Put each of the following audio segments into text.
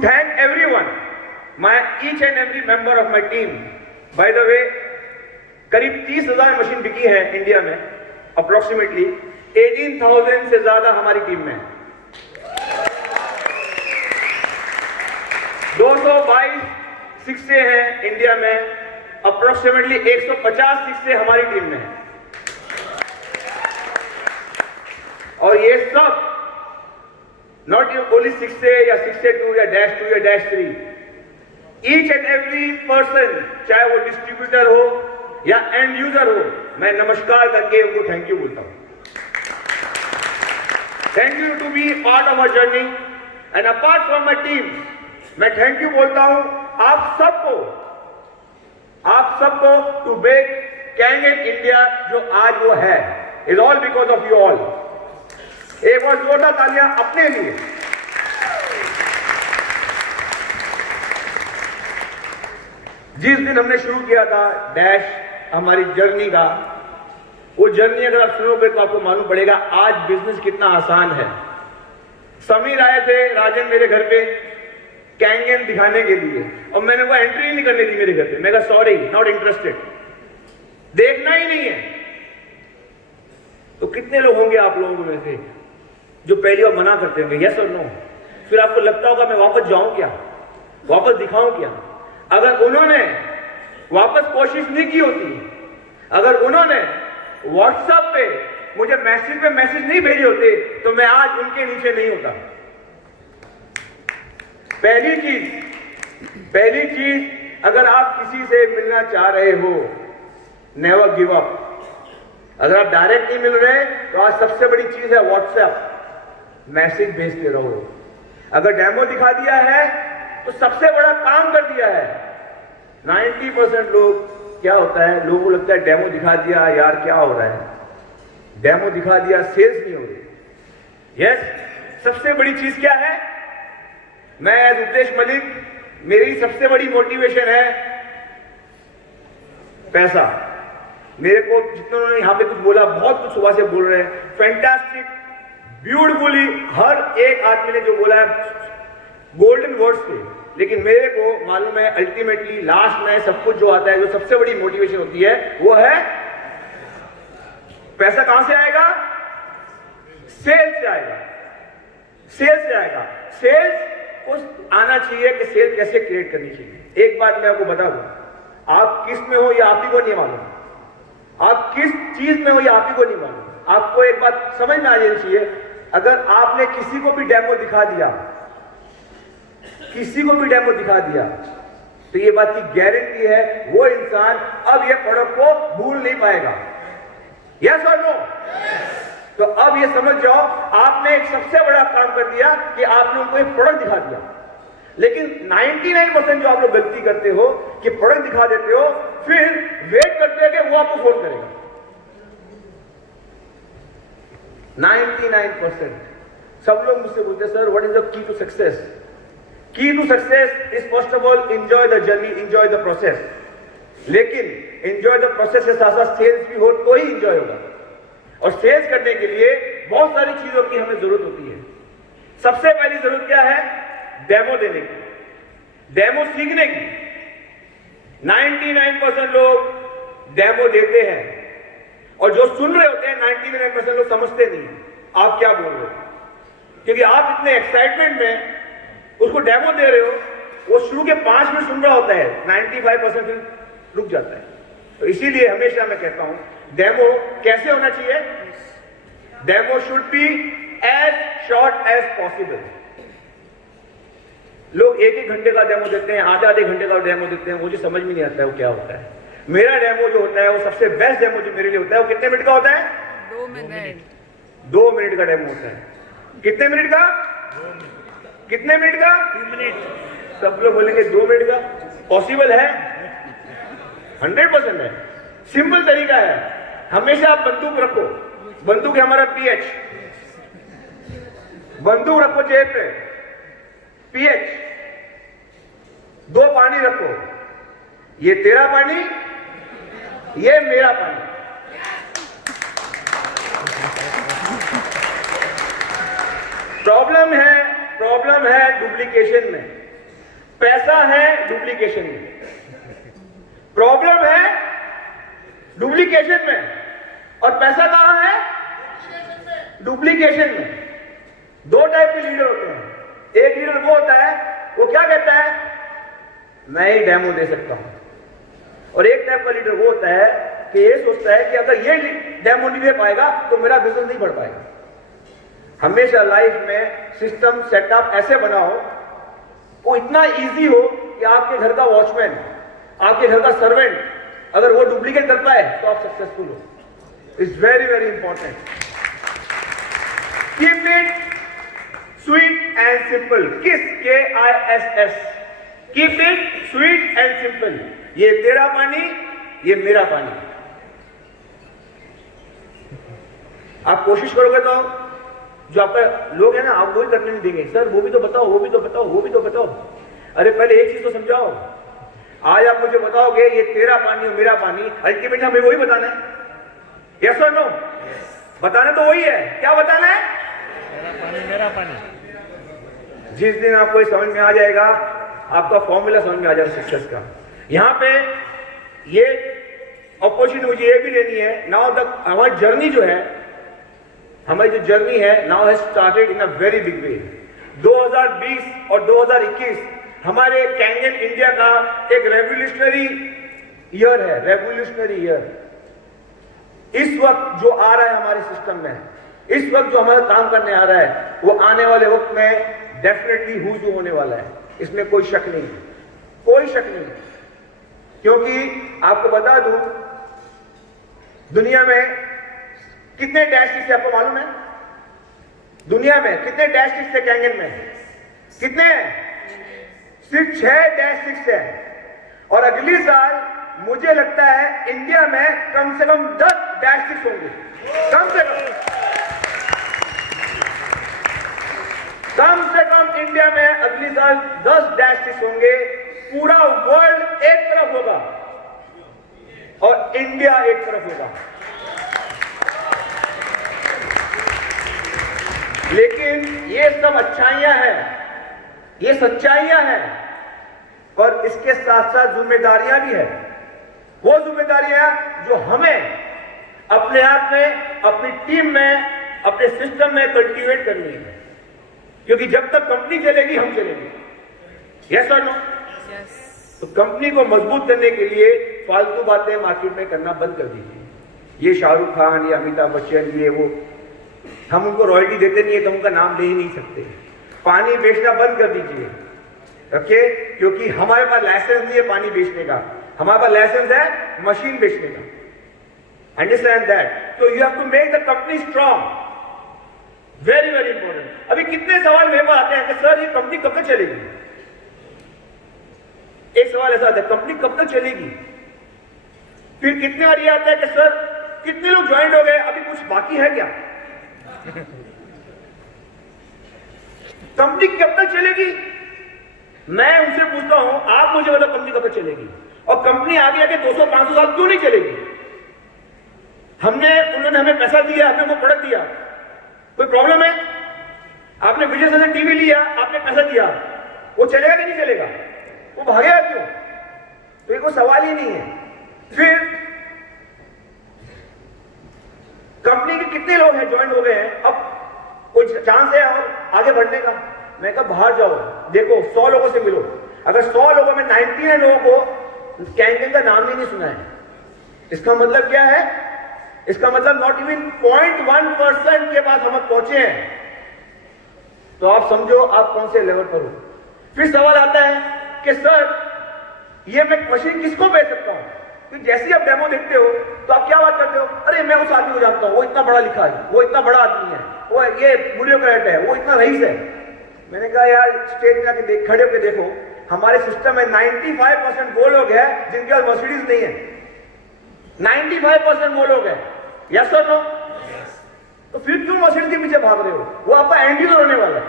thank everyone, each and every member of my team. By the way, करीब 30,000 machine बिकी है India में, approximately 18,000 से ज्यादा हमारी टीम में, 222 शिक्षे हैं इंडिया में, अप्रोक्सीमेटली 150 शिक्षे हमारी टीम में है। और ये सब नॉट ओनली शिक्षे या शिक्षे 2 या -2 या -3, ईच एंड एवरी पर्सन, चाहे वो डिस्ट्रीब्यूटर हो या एंड यूजर हो, मैं नमस्कार करके उनको थैंक यू बोलता हूं। Thank you to be part of our journey and apart from my team, मैं थैंक यू बोलता हूं आप सबको टू मेक कैंगन इंडिया जो आज वो है, is all because of you all. एक बार जोरदार तालियां अपने लिए। जिस दिन हमने शुरू किया था डैश हमारी जर्नी का, वो जर्नी अगर आप सुनोगे तो आपको मालूम पड़ेगा आज बिजनेस कितना आसान है। समीर आए थे, राजन मेरे घर पे कैंगन दिखाने के लिए, और मैंने वो एंट्री नहीं करने दी मेरे घर पे। मैं कहा सॉरी, नॉट इंटरेस्टेड, देखना ही नहीं है। तो कितने लोग होंगे आप लोगों में से जो पहली बार मना करते होंगे यस और नो? फिर आपको लगता होगा मैं वापस जाऊं क्या, वापस दिखाऊं क्या? अगर उन्होंने वापस कोशिश नहीं की होती, अगर उन्होंने व्हाट्सएप पे मुझे मैसेज नहीं भेजे होते, तो मैं आज उनके नीचे नहीं होता। पहली चीज अगर आप किसी से मिलना चाह रहे हो, नेवर गिव अप। अगर आप डायरेक्ट नहीं मिल रहे तो आज सबसे बड़ी चीज है व्हाट्सएप, मैसेज भेजते रहो। अगर डेमो दिखा दिया है तो सबसे बड़ा काम कर दिया है। 90% लोग क्या होता है, लोगों को लगता है डेमो दिखा दिया यार क्या हो रहा है, डेमो दिखा दिया सेल्स नहीं हो रही। यस, सबसे बड़ी चीज क्या है? मैं रुपेश मलिक, मेरी सबसे बड़ी मोटिवेशन है पैसा। मेरे को जितने यहां पे कुछ बोला, बहुत कुछ सुबह से बोल रहे हैं, फैंटास्टिक, ब्यूटीफुली, हर एक आदमी ने जो बोला है गोल्डन वर्ड्स थे, लेकिन मेरे को मालूम है अल्टीमेटली लास्ट में सब कुछ जो आता है, जो सबसे बड़ी मोटिवेशन होती है वो है पैसा। कहां से आएगा? सेल्स से आएगा, सेल्स से आएगा। सेल्स को आना चाहिए कि सेल कैसे क्रिएट करनी चाहिए। एक बात मैं आपको बता दूं, आप किस में हो ये आप ही को नहीं मालूम, आप किस चीज में हो ये आप ही को नहीं मालूम। आपको एक बात समझ में आ जानी चाहिए, अगर आपने किसी को भी डेमो दिखा दिया, किसी को भी डेमो दिखा दिया, तो ये बात की गारंटी है वो इंसान अब ये प्रोडक्ट को भूल नहीं पाएगा। यस और नो? तो अब ये समझ जाओ, आपने एक सबसे बड़ा काम कर दिया कि आपने उनको एक प्रोडक्ट दिखा दिया। लेकिन 99% जो आप लोग गलती करते हो कि प्रोडक्ट दिखा देते हो, फिर वेट करते हो कि वो आपको फोन करेगा। 99% सब लोग मुझसे पूछते हैं sir what is the key to success? Key to success is first of all enjoy the journey, enjoy the process. लेकिन एंजॉय द प्रोसेस के साथ साथ सेल्स भी हो तो ही एंजॉय होगा। और सेल्स करने के लिए बहुत सारी चीजों की हमें जरूरत होती है। सबसे पहली जरूरत क्या है? डेमो देने की, डेमो सीखने की। 99% लोग डेमो देते हैं और जो सुन रहे होते हैं 99% लोग समझते नहीं आप क्या बोल रहे हो, क्योंकि आप इतने एक्साइटमेंट में उसको डेमो दे रहे हो, वो शुरू के 5 मिनट सुन रहा होता है, 95% रुक जाता है। तो इसीलिए हमेशा मैं कहता हूं डेमो कैसे होना चाहिए? Demo should be as short as possible. लोग 1-1 घंटे का डेमो देते हैं, आधे घंटे का डेमो देते हैं, मुझे समझ में नहीं आता है वो क्या होता है। मेरा डेमो जो होता है वो सबसे बेस्ट डेमो जो मेरे लिए होता है वो कितने मिनट का होता है? 2 मिनट। 2 मिनट का डेमो होता है। कितने मिनट का? 2 मिनट। कितने मिनट का? 2 मिनट। सब लोग बोलेंगे 2 मिनट का पॉसिबल है? 100% है। सिंपल तरीका है, हमेशा आप बंदूक रखो, बंदूक है हमारा पीएच, बंदूक रखो जेब पे, पीएच, 2 पानी रखो, ये तेरा पानी, ये मेरा पानी। प्रॉब्लम है डुप्लीकेशन में। पैसा है डुप्लीकेशन में, प्रॉब्लम है डुप्लीकेशन में, और पैसा कहां है? डुप्लीकेशन में। दो टाइप के लीडर होते हैं। एक लीडर वो होता है, वो क्या कहता है, मैं ही डेमो दे सकता हूं, और एक टाइप का लीडर वो होता है कि ये सोचता है कि अगर ये डेमो नहीं दे पाएगा तो मेरा बिजनेस नहीं बढ़ पाएगा। हमेशा लाइफ में सिस्टम सेटअप ऐसे बनाओ वो इतना इजी हो कि आपके घर का वॉचमैन, आपके घर का सर्वेंट, अगर वो डुप्लीकेट करता है तो आप सक्सेसफुल हो। It's very very important. Keep it sweet and simple. किस KISS, keep it sweet and simple. ये तेरा पानी, ये मेरा पानी। आप कोशिश करोगे तो जो आपका लोग है ना, आप वही करने नहीं देंगे। सर वो भी तो बताओ, वो भी तो बताओ, वो भी तो बताओ। अरे पहले एक चीज तो समझाओ। आज आप मुझे बताओगे ये तेरा पानी और मेरा पानी, अल्टीमेटली हमें वही बताना है। यस और नो? बताना तो वही है। क्या बताना है? मेरा पानी, मेरा पानी। जिस दिन आपको ये समझ में आ जाएगा, आपका फॉर्मूला समझ में आ जाएगा सक्सेस का। यहां पे ये अपॉर्चुनिटी मुझे ये भी लेनी है। नाउ द हमारी जर्नी जो है, हमारी जो जर्नी है now has started in a very big way. 2020 और 2021 हमारे कैंगन इंडिया का एक रेवोल्यूशनरी ईयर है। Revolutionary year. इस वक्त जो आ रहा है हमारे सिस्टम में, इस वक्त जो हमारा काम करने आ रहा है, वो आने वाले वक्त में डेफिनेटली हुजू होने वाला है। इसमें कोई शक नहीं, कोई शक नहीं। क्योंकि आपको बता दूं, दुनिया में कितने डैश थे आपको मालूम है? दुनिया में कितने डैश थे कैंगन में? कितने? सिर्फ 6 डैश है। और अगली साल मुझे लगता है इंडिया में कम से कम 10 डैश होंगे। कम से कम इंडिया में अगली साल 10 डैश होंगे। पूरा वर्ल्ड एक तरफ होगा और इंडिया एक तरफ होगा। लेकिन ये सब अच्छाइयां हैं, ये सच्चाइयां हैं, और इसके साथ साथ जिम्मेदारियां भी है। वो जिम्मेदारियां जो हमें अपने आप में, अपनी टीम में, अपने सिस्टम में कल्टीवेट करनी है। क्योंकि जब तक कंपनी चलेगी हम चलेंगे। यस और नो? तो कंपनी को मजबूत करने के लिए फालतू बातें मार्केट में करना बंद कर दीजिए। ये शाहरुख खान या अमिताभ बच्चन, ये वो, हम उनको रॉयल्टी देते नहीं है तो उनका नाम ले ही नहीं सकते। पानी बेचना बंद कर दीजिए, ओके? क्योंकि हमारे पास लाइसेंस नहीं है पानी बेचने का, हमारे पास लाइसेंस है मशीन बेचने का। Understand that? तो you have to make the company strong. Very very important. अभी कितने सवाल मेरे पास आते हैं कि सर ये कंपनी कब तक चलेगी? एक सवाल ऐसा आता है, कंपनी कब तक चलेगी? फिर कितने बार ये आता है कि सर कितने लोग ज्वाइन हो गए, अभी कुछ बाकी है क्या? कंपनी कब तक चलेगी? मैं उनसे पूछता हूं, आप मुझे बताओ कंपनी कब तक चलेगी? और कंपनी आगे आगे 200-500 साल क्यों नहीं चलेगी? उन्होंने हमें पैसा दिया, हमने वो प्रोडक्ट दिया, कोई प्रॉब्लम है? आपने विजय से टीवी लिया, आपने पैसा दिया, वो चलेगा कि नहीं चलेगा? वो भागेगा क्यों? तो ये कोई सवाल ही नहीं है। फिर कंपनी के कितने लोग हैं ज्वाइन हो गए हैं, अब कोई चांस है और आगे बढ़ने का? मैं कहा बाहर जाओ, देखो 100 लोगों से मिलो। अगर 100 लोगों में 99 लोगों को कैंगन का नाम ही नहीं सुना है, इसका मतलब क्या है? इसका मतलब नॉट इवन 0.1% के बाद हम पहुंचे हैं। तो आप समझो आप कौन से लेवल पर हो। फिर सवाल आता है कि सर ये मैं मशीन किसको बेच सकता हूं? तो जैसे ही आप डेमो देखते हो तो आप क्या बात करते हो? अरे मैं उस आदमी को जानता हूं, वो इतना बड़ा लिखा है, वो इतना बड़ा आदमी है, वो ये ब्यूरोक्रेट है, वो इतना रईस है। मैंने कहा यार स्टेज में आके खड़े होकर देखो, हमारे सिस्टम में 95% वो लोग हैं जिनके पास मर्सिडीज नहीं है। 95% वो लोग हैं। यस और नो? तो फिर क्यों मशीन के पीछे भाग रहे हो? वो आपका एंड यूजर होने वाला है।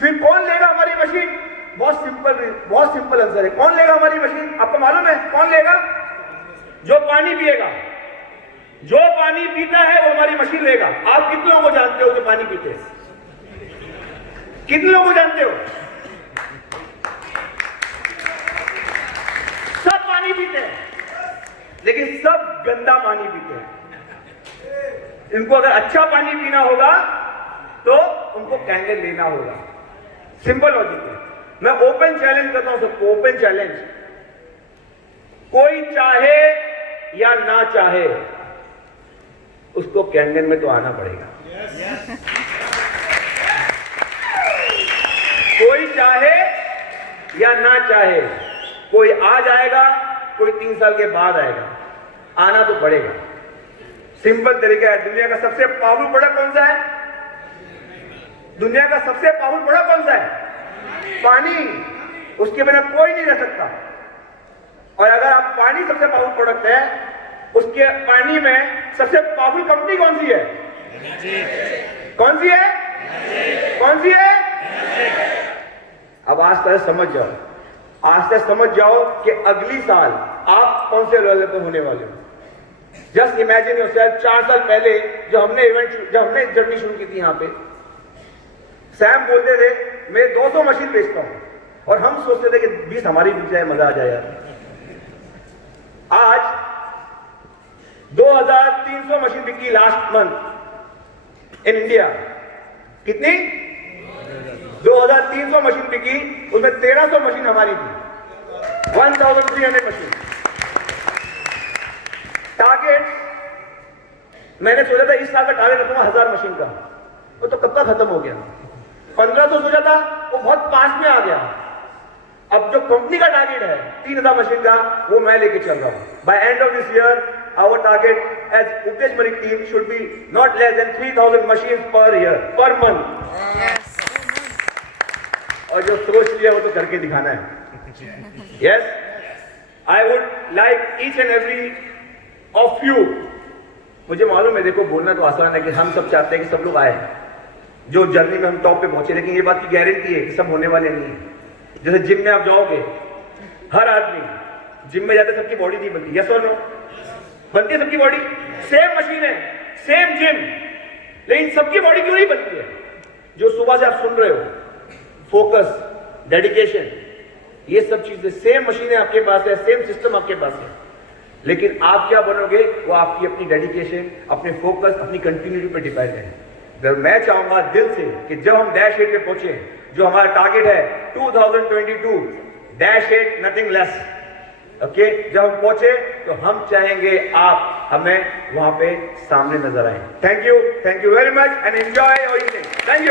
फिर कौन लेगा हमारी मशीन? बहुत सिंपल आंसर है। कौन लेगा हमारी मशीन? आपको मालूम है कौन लेगा? जो पानी पिएगा। जो पानी पीता है वो हमारी मशीन लेगा। आप कितने लोगों को जानते हो जो पानी पीते हैं? कितने लोगों को जानते हो? पानी पीते हैं, लेकिन सब गंदा पानी पीते हैं। इनको अगर अच्छा पानी पीना होगा तो उनको कैंगन लेना होगा। सिंपल लॉजिक है। मैं ओपन चैलेंज करता हूं सबको, ओपन चैलेंज, कोई चाहे या ना चाहे उसको कैंगन में तो आना पड़ेगा। कोई चाहे या ना चाहे, कोई आज आएगा, कोई 3 साल के बाद आएगा, आना तो पड़ेगा। सिंपल तरीका है। दुनिया का सबसे पावरफुल प्रोडक्ट कौन सा है? दुनिया का सबसे पावरफुल प्रोडक्ट कौन सा है? पानी। उसके बिना कोई नहीं रह सकता। और अगर आप पानी सबसे पावरफुल प्रोडक्ट है, उसके पानी में सबसे पावरफुल कंपनी कौन सी है? कौन सी है? कौन सी है? अब आज तक समझ जाओ, आज तक समझ जाओ कि अगली साल आप कौन से लेवल पे होने वाले हो। जस्ट इमेजिन योरसेल्फ, 4 साल पहले जब हमने जर्नी शुरू की थी यहां पे, सैम बोलते थे मैं 200 मशीन बेचता हूं, और हम सोचते थे कि 20 हमारी बिक जाए, मजा आ जाए यार। आज 2300 मशीन बिकी लास्ट मंथ इन इंडिया। कितनी? 2300 मशीन बिकी, उसमें 1300 मशीन हमारी थी। 1300 मशीन। टारगेट मैंने सोचा था इस साल का टारगेट रखूंगा 1000 मशीन का, वो तो कब तक खत्म हो गया। 1500 सोचा था, वो बहुत पास में आ गया। अब जो कंपनी का टारगेट है 3000 मशीन का, वो मैं लेके चल रहा हूं। By end of this year our target as Updesh Malik team should be not less than 3000 machine per year, per month. और जो सोच लिया वो तो करके दिखाना है। Yes, I would like each and every of you, मुझे मालूम है, देखो बोलना तो आसान है कि हम सब चाहते हैं कि सब लोग आए, जो जर्नी में हम टॉप पे पहुंचे, लेकिन ये बात की गारंटी है कि सब होने वाले नहीं है। जैसे जिम में आप जाओगे, हर आदमी जिम में जाते सबकी बॉडी नहीं बनती, यस और नो? बनती है सबकी बॉडी, सेम मशीन है, सेम जिम, लेकिन सबकी बॉडी क्यों नहीं बनती है? जो सुबह से आप सुन रहे हो, फोकस, डेडिकेशन, ये सब चीजें, सेम मशीनें आपके पास है, सेम सिस्टम आपके पास है, लेकिन आप क्या बनोगे वो आपकी अपनी डेडिकेशन, अपने फोकस, अपनी कंटिन्यूटी पर डिपेंड है। अगर मैं चाहूंगा दिल से कि जब हम -8 पे पहुंचे, जो हमारा टारगेट है 2022 -8 नथिंग लेस, ओके, जब हम पहुंचे तो हम चाहेंगे आप हमें वहां पे सामने नजर आए। Thank you very much and enjoy your evening. Thank you.